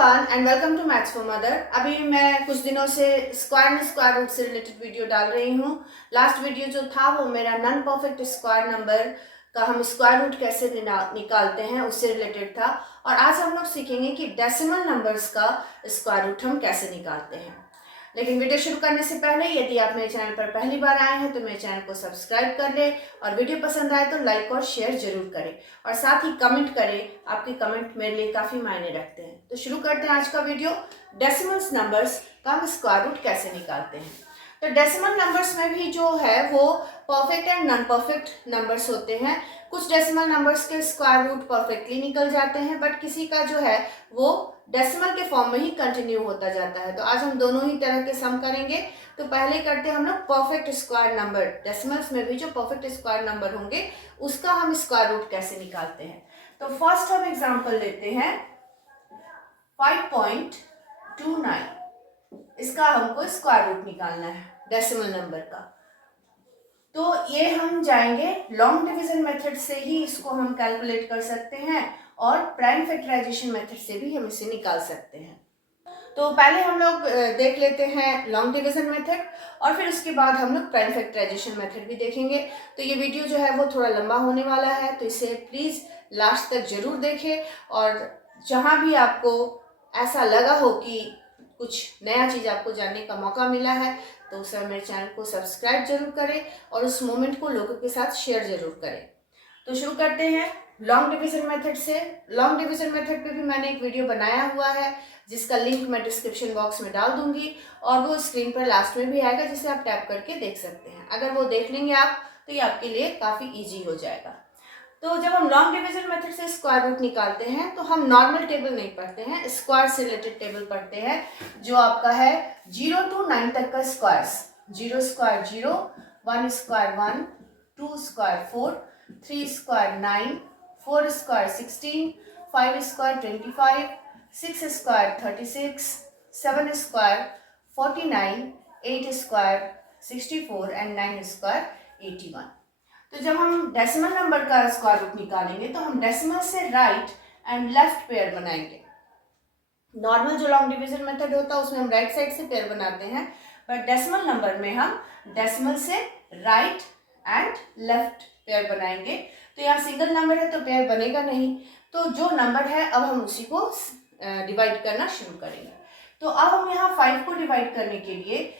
Everyone and welcome to maths for mother. अभी मैं कुछ दिनों से स्क्वायर एंड स्क्वायर रूट से रिलेटेड वीडियो डाल रही हूँ। लास्ट वीडियो जो था वो मेरा नॉन परफेक्ट स्क्वायर नंबर का हम स्क्वायर रूट कैसे निकालते हैं उससे रिलेटेड था। और आज हम लोग सीखेंगे कि डेसिमल नंबर्स का स्क्वायर रूट हम कैसे निकालते हैं। लेकिन वीडियो शुरू करने से पहले यदि आप मेरे चैनल पर पहली बार आए हैं तो मेरे चैनल को सब्सक्राइब कर लें और वीडियो पसंद आए तो लाइक और शेयर जरूर करें और साथ ही कमेंट करें। आपके कमेंट मेरे लिए काफ़ी मायने रखते हैं। तो शुरू करते हैं आज का वीडियो। डेसिमल्स नंबर्स का हम स्क्वायर रूट कैसे निकालते हैं। तो डेसिमल नंबर्स में भी जो है वो perfect and non perfect numbers होते हैं। कुछ डेसिमल नंबर्स के स्क्वायर रूट परफेक्टली निकल जाते हैं बट किसी का जो है वो डेसिमल के फॉर्म में ही कंटिन्यू होता जाता है। तो आज हम दोनों ही तरह के सम करेंगे। तो पहले करते हैं हम लोग परफेक्ट स्क्वायर नंबर। डेसिमल्स में भी जो परफेक्ट स्क्वायर नंबर होंगे उसका हम स्क्वायर रूट कैसे निकालते हैं। तो फर्स्ट हम एग्जांपल लेते हैं 5.29। इसका हमको स्क्वायर रूट निकालना है डेसिमल नंबर का। तो ये हम जाएंगे लॉन्ग डिवीजन मेथड से ही इसको हम कैलकुलेट कर सकते हैं और प्राइम फैक्टराइजेशन मेथड से भी हम इसे निकाल सकते हैं। तो पहले हम लोग देख लेते हैं लॉन्ग डिवीजन मेथड और फिर उसके बाद हम लोग प्राइम फैक्टराइजेशन मेथड भी देखेंगे। तो ये वीडियो जो है वो थोड़ा लंबा होने वाला है तो इसे प्लीज़ लास्ट तक जरूर देखें और जहाँ भी आपको ऐसा लगा हो कि कुछ नया चीज़ आपको जानने का मौका मिला है तो उस समय मेरे चैनल को सब्सक्राइब जरूर करें और उस मोमेंट को लोगों के साथ शेयर जरूर करें। तो शुरू करते हैं लॉन्ग डिवीजन मेथड से। लॉन्ग डिवीजन मेथड पे भी मैंने एक वीडियो बनाया हुआ है जिसका लिंक मैं डिस्क्रिप्शन बॉक्स में डाल दूंगी और वो स्क्रीन पर लास्ट में भी आएगा जिसे आप टैप करके देख सकते हैं। अगर वो देख लेंगे आप तो ये आपके लिए काफ़ी ईजी हो जाएगा। तो जब हम लॉन्ग डिवीजन मेथड से स्क्वायर रूट निकालते हैं तो हम नॉर्मल टेबल नहीं पढ़ते हैं, स्क्वायर से रिलेटेड टेबल पढ़ते हैं जो आपका है 0 to 9 तक का squares. 0 square 0, 1 square 1, 2 square 4, 3 square 9, 4 square 16, 5 square 25, 6 square 36, 7 square 49, 8 square 64 and 9 square 81। तो जब हम डेसिमल नंबर का स्क्वायर रूट निकालेंगे तो हम डेसिमल से राइट एंड लेफ्ट पेयर बनाएंगे। नॉर्मल जो लॉन्ग डिवीजन मेथड होता है उसमें हम राइट साइड से पेयर बनाते हैं बट डेसिमल नंबर में हम डेसिमल से राइट एंड लेफ्ट पेयर बनाएंगे। तो यहाँ सिंगल नंबर है तो पेयर बनेगा नहीं, तो जो नंबर है अब हम उसी को डिवाइड करना शुरू करेंगे। तो अब हम यहाँ 5 को डिवाइड करने के लिए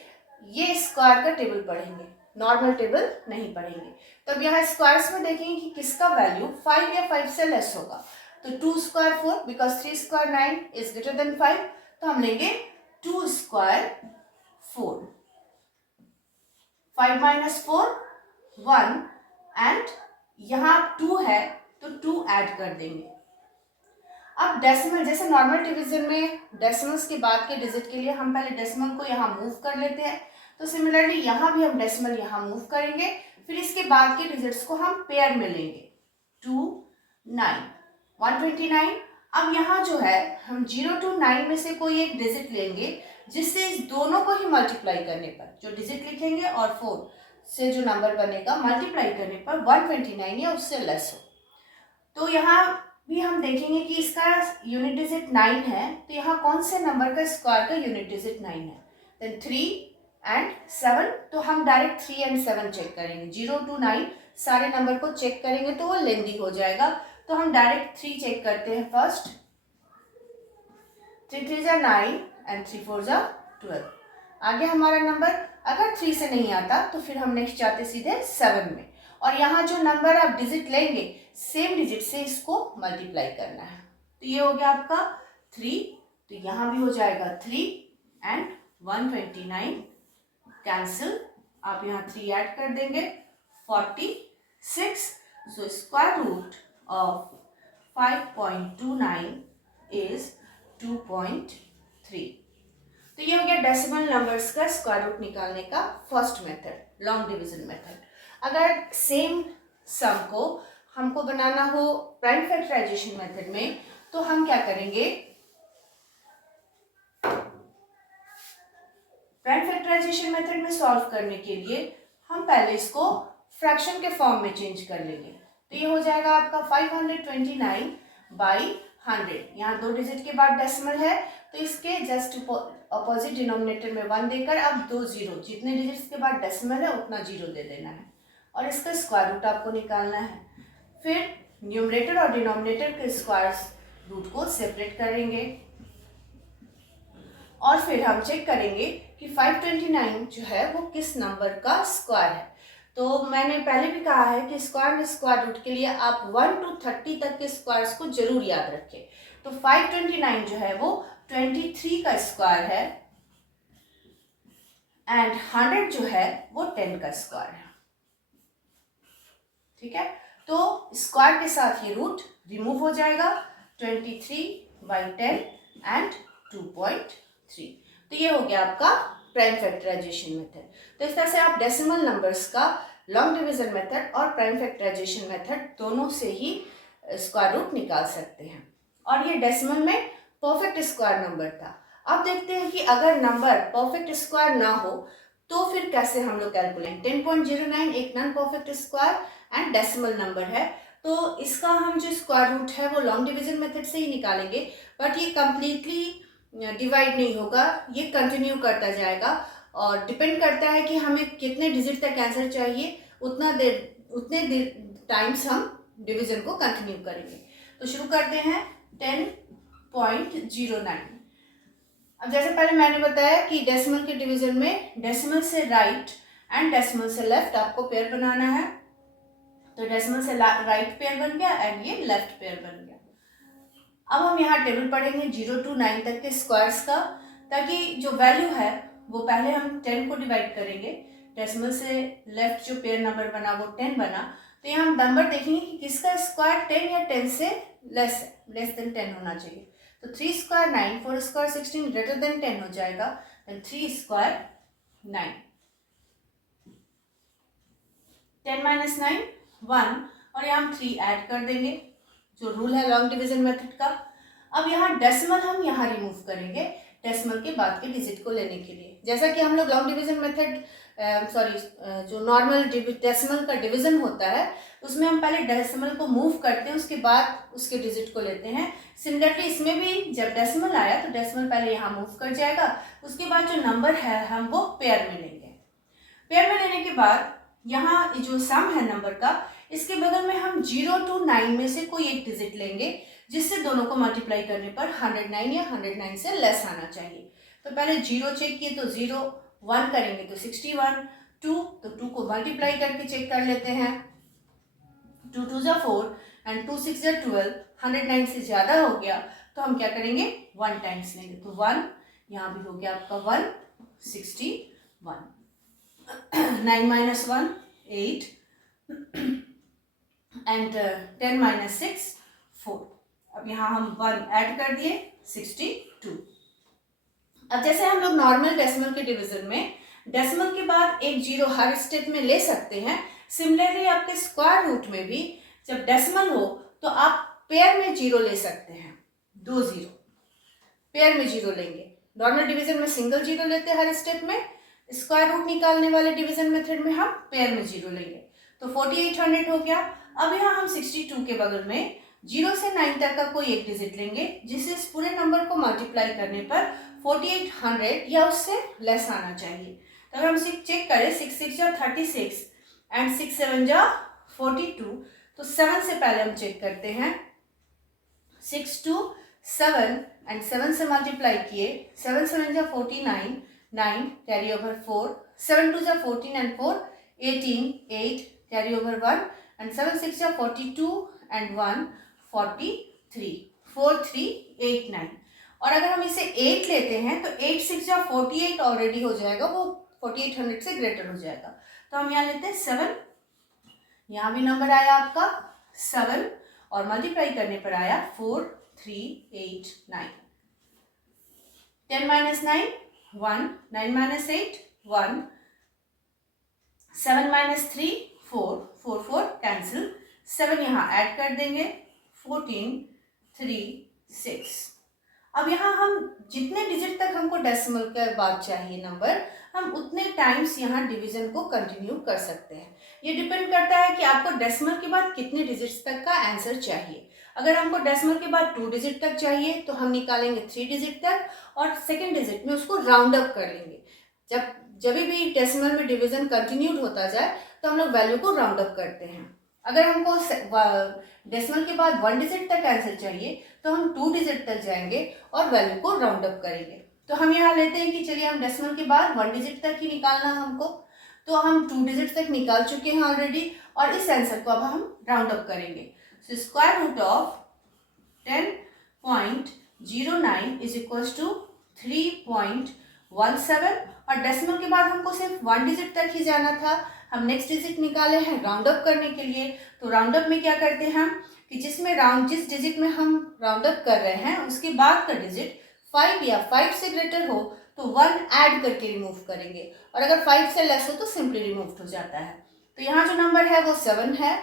ये स्क्वायर का टेबल पढ़ेंगे, नॉर्मल टेबल नहीं पढ़ेंगे। तो अब यहाँ स्क्वायर्स में देखेंगे कि किसका वैल्यू 5 या 5 से लेस होगा। तो 2 square 4 because 3 square 9 is greater than 5, तो हम लेंगे 2 स्क्वायर 4। 5 माइनस 4 1 एंड यहाँ 2 है तो 2 ऐड कर देंगे। अब डेसिमल जैसे नॉर्मल डिवीजन में डेसिमल्स के बाद के डिजिट के लिए हम पहले डेसिमल को यहाँ मूव कर लेते हैं, तो सिमिलरली यहाँ भी हम डेसिमल यहाँ मूव करेंगे, फिर इसके बाद के डिजिट्स को हम पेयर में लेंगे। 2 9 129। अब यहाँ जो है हम 0 to 9 में से कोई एक डिजिट लेंगे जिससे इस दोनों को ही मल्टीप्लाई करने पर जो डिजिट लिखेंगे और 4 से जो नंबर बनेगा मल्टीप्लाई करने पर 129 या उससे लेस हो। तो यहाँ भी हम देखेंगे कि इसका यूनिट डिजिट 9 है, तो यहाँ कौन से नंबर का स्क्वायर का यूनिट डिजिट 9 है। देन 3 एंड 7, तो हम डायरेक्ट 3 एंड 7 चेक करेंगे। 0 to 9 सारे नंबर को चेक करेंगे तो वो लेंदी हो जाएगा, तो हम डायरेक्ट 3 चेक करते हैं फर्स्ट। 3 3 जा 9 एंड 3 4 जा 12। आगे हमारा नंबर अगर 3 से नहीं आता तो फिर हम नेक्स्ट जाते सीधे 7 में, और यहाँ जो नंबर आप डिजिट लेंगे सेम डिजिट से इसको मल्टीप्लाई करना है। तो ये हो गया आपका 3, तो यहाँ भी हो जाएगा 3 एंड 129 कैंसिल, आप यहाँ 3 ऐड कर देंगे 46। So square root of 5.29 is 2.3। तो ये हो गया डेसिमल नंबर्स का स्क्वायर रूट निकालने का first method, long division method. अगर सेम सम को हमको बनाना हो प्राइम फैक्टराइजेशन मेथड में तो हम क्या करेंगे, प्राइम फैक्टराइजेशन मेथड में सॉल्व करने के लिए हम पहले इसको फ्रैक्शन के फॉर्म में चेंज कर लेंगे। तो ये हो जाएगा आपका 529 बाई 100, यहाँ 2 डिजिट के बाद डेसिमल है तो इसके जस्ट अपोजिट डिनोमिनेटर में 1 देकर अब 2 जीरो, जितने डिजिट्स के बाद डेसिमल है उतना जीरो दे देना है और इसका स्क्वायर रूट आपको निकालना है। फिर न्यूमरेटर और डिनोमिनेटर के स्क्वायर रूट को सेपरेट करेंगे और फिर हम चेक करेंगे कि 529 जो है वो किस नंबर का स्क्वायर है। तो मैंने पहले भी कहा है कि स्क्वायर रूट के लिए आप 1 to 30 तक के स्क्वायर्स को जरूर याद रखें। तो 529 जो है वो 23 का स्क्वायर है एंड 100 जो है वो 10 का स्क्वायर है। ठीक है, तो स्क्वायर के साथ ये रूट रिमूव हो जाएगा, 23/10 एंड 2.3। तो ये हो गया आपका प्राइम फैक्टराइजेशन मेथड। तो इस तरह से आप डेसिमल नंबर्स का लॉन्ग डिवीजन मेथड और प्राइम फैक्टराइजेशन मेथड दोनों से ही स्क्वायर रूट निकाल सकते हैं। और ये डेसिमल में परफेक्ट स्क्वायर नंबर था। अब देखते हैं कि अगर नंबर परफेक्ट स्क्वायर ना हो तो फिर कैसे हम लोग कैलकुलेट। 10.09 एक non perfect square and decimal number है, तो इसका हम जो स्क्वायर रूट है वो लॉन्ग डिवीजन मेथड से ही निकालेंगे, बट ये कंप्लीटली डिवाइड नहीं होगा, ये कंटिन्यू करता जाएगा और डिपेंड करता है कि हमें कितने डिजिट तक आंसर चाहिए, उतने टाइम्स हम डिवीजन को कंटिन्यू करेंगे। तो शुरू करते हैं 10.09। अब जैसे पहले मैंने बताया कि डेसिमल के डिवीजन में डेसिमल से राइट एंड डेसिमल से लेफ्ट आपको पेयर बनाना है। तो डेसिमल से राइट पेयर बन गया एंड ये लेफ्ट पेयर बन गया। अब हम यहाँ टेबल पढ़ेंगे 0 to 9 तक के स्क्वायर्स का, ताकि जो वैल्यू है वो पहले हम 10 को डिवाइड करेंगे। डेसिमल से लेफ्ट जो पेयर नंबर बना वो 10 बना, तो यहाँ हम नंबर देखेंगे कि किसका स्क्वायर 10 या 10 से लेस देन 10 होना चाहिए। तो 3 स्क्वायर 9, 4 स्क्वायर 16 ग्रेटर देन 10 हो जाएगा, एंड 3 स्क्वायर 9, 10 - 9 1, और यहाँ हम 3 ऐड कर देंगे, जो रूल है लॉन्ग डिवीजन मेथड का। अब यहाँ डेसिमल हम यहाँ रिमूव करेंगे डेसिमल के बाद के डिजिट को लेने के लिए। जैसा कि हम लोग लॉन्ग डिवीजन मेथड जो नॉर्मल डेसिमल का डिवीजन होता है उसमें हम पहले डेसिमल को मूव करते हैं, उसके बाद उसके डिजिट को लेते हैं। सिमिलरली इसमें भी जब डेसिमल आया तो डेसिमल पहले यहाँ मूव कर जाएगा, उसके बाद जो नंबर है हम वो पेयर में लेंगे। पेयर में लेने के बाद यहाँ जो सम है नंबर का, इसके बगल में हम 0 to 9 में से कोई एक डिजिट लेंगे, जिससे दोनों को मल्टीप्लाई करने पर 109 या 109 से लेस आना चाहिए। तो पहले 0 चेक किए तो 0, 1 करेंगे तो 61, 2 तो 2 को मल्टीप्लाई करके चेक कर लेते हैं, 2 2 = 4 एंड 2 6 = 12। 109 से ज़्यादा हो गया तो हम क्या करेंगे, 1 टाइम्स लेंगे। तो 1 यहाँ भी हो गया आपका 1, 61। 9 - 1 8 एंड 10 - 6 4। अब यहाँ हम 1 ऐड कर दिए, 62। अब जैसे हम लोग नॉर्मल डेसिमल के डिवीजन में डेसिमल के बाद एक जीरो हर स्टेप में ले सकते हैं, सिमिलरली आपके स्क्वायर रूट में भी जब डेसिमल हो तो आप पेयर में जीरो ले सकते हैं। 2 जीरो पेयर में जीरो लेंगे। नॉर्मल डिवीजन में सिंगल जीरो लेते हैं हर स्टेप में, स्क्वायर रूट निकालने वाले डिवीजन मेथड में हम पेयर में जीरो लेंगे। तो 4800 हो गया। अब यहाँ हम 62 के बगल में 0 से 9 तक का कोई एक डिजिट लेंगे, जिससे इस पूरे नंबर को मल्टीप्लाई करने पर 4800 या उससे लेस आना चाहिए। तो अगर हम चेक करें 6 6 = 36 एंड 6 7 = 42, तो 7 से पहले हम चेक करते हैं। 6 2 7 एंड 7 से मल्टीप्लाई किए, 7 7 = 49, 9 carry over 4, 7 2 = 14 and 4 18, 8 carry over 1 and 7 6 = 42 and 1 43, 4 3 8 9। और अगर हम इसे 8 लेते हैं तो 8 6 = 48 ऑलरेडी हो जाएगा, वो 4800 से ग्रेटर हो जाएगा। तो हम यहाँ लेते हैं 7, यहाँ भी नंबर आया आपका 7 और मल्टीप्लाई करने पर आया 4 3 8 9। 10 - 9 1, 9 - 8 1, 7 - 3 4, 4 4 कैंसिल, 7 यहाँ ऐड कर देंगे, 14 3 6। अब यहाँ हम जितने डिजिट तक हमको डेसिमल के बाद चाहिए नंबर, हम उतने टाइम्स यहाँ डिवीजन को कंटिन्यू कर सकते हैं। ये डिपेंड करता है कि आपको डेसिमल के बाद कितने डिजिट्स तक का आंसर चाहिए। अगर हमको डेसिमल के बाद 2 डिजिट तक चाहिए तो हम निकालेंगे 3 डिजिट तक और सेकेंड डिजिट में उसको राउंड अप कर लेंगे। जब भी डेसिमल में डिवीजन कंटिन्यूड होता जाए तो हम लोग वैल्यू को राउंड अप करते हैं। अगर हमको डेसिमल के बाद 1 डिजिट तक आंसर चाहिए तो हम 2 डिजिट तक जाएंगे और वैल्यू को राउंड अप करेंगे। तो हम यहाँ लेते हैं कि चलिए हम डेसिमल के बाद 1 डिजिट तक ही निकालना हमको, तो हम 2 डिजिट तक निकाल चुके हैं ऑलरेडी और इस आंसर को अब हम राउंड अप करेंगे। So square root of 10.09 is equals to 3.17 और डेसिमल के बाद हमको सिर्फ 1 डिजिट तक ही जाना था। हम नेक्स्ट डिजिट निकाले हैं राउंड अप करने के लिए। तो राउंड अप में क्या करते हैं हम कि जिस डिजिट में हम राउंड अप कर रहे हैं उसके बाद का डिजिट 5 या 5 से ग्रेटर हो तो 1 ऐड करके रिमूव करेंगे और अगर 5 से लेस हो तो सिंपली रिमूव हो जाता है। तो यहाँ जो नंबर है वो 7 है,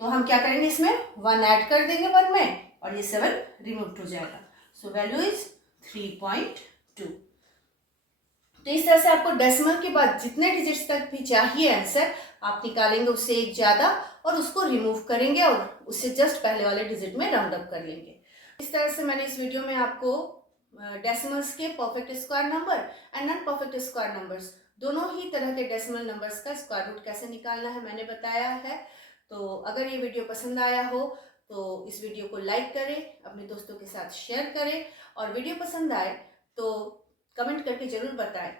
तो हम क्या करेंगे इसमें 1 ऐड कर देंगे 1 में और ये 7 रिमूव हो जाएगा। So value is 3.2। तो इस तरह से आपको डेसिमल के बाद जितने डिजिट्स तक भी चाहिए आंसर आप निकालेंगे, उससे एक ज़्यादा और उसको रिमूव करेंगे और उससे जस्ट पहले वाले डिजिट में राउंड अप कर लेंगे। इस तरह से मैंने इस वीडियो में आपको डेसिमल्स के perfect square number and non perfect square numbers दोनों ही तरह के डेसिमल नंबर्स का स्क्वायर रूट कैसे निकालना है मैंने बताया है। तो अगर ये वीडियो पसंद आया हो तो इस वीडियो को लाइक करें, अपने दोस्तों के साथ शेयर करें और वीडियो पसंद आए तो कमेंट करके ज़रूर बताएं।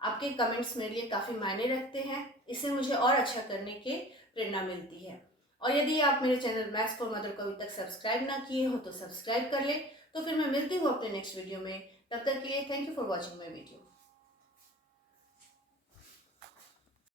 आपके कमेंट्स मेरे लिए काफ़ी मायने रखते हैं, इससे मुझे और अच्छा करने की प्रेरणा मिलती है। और यदि आप मेरे चैनल मैथ्स फॉर मदर को अभी तक सब्सक्राइब ना किए हो तो सब्सक्राइब कर लें। तो फिर मैं मिलती हूँ अपने नेक्स्ट वीडियो में, तब तक के लिए thank you for watching my video.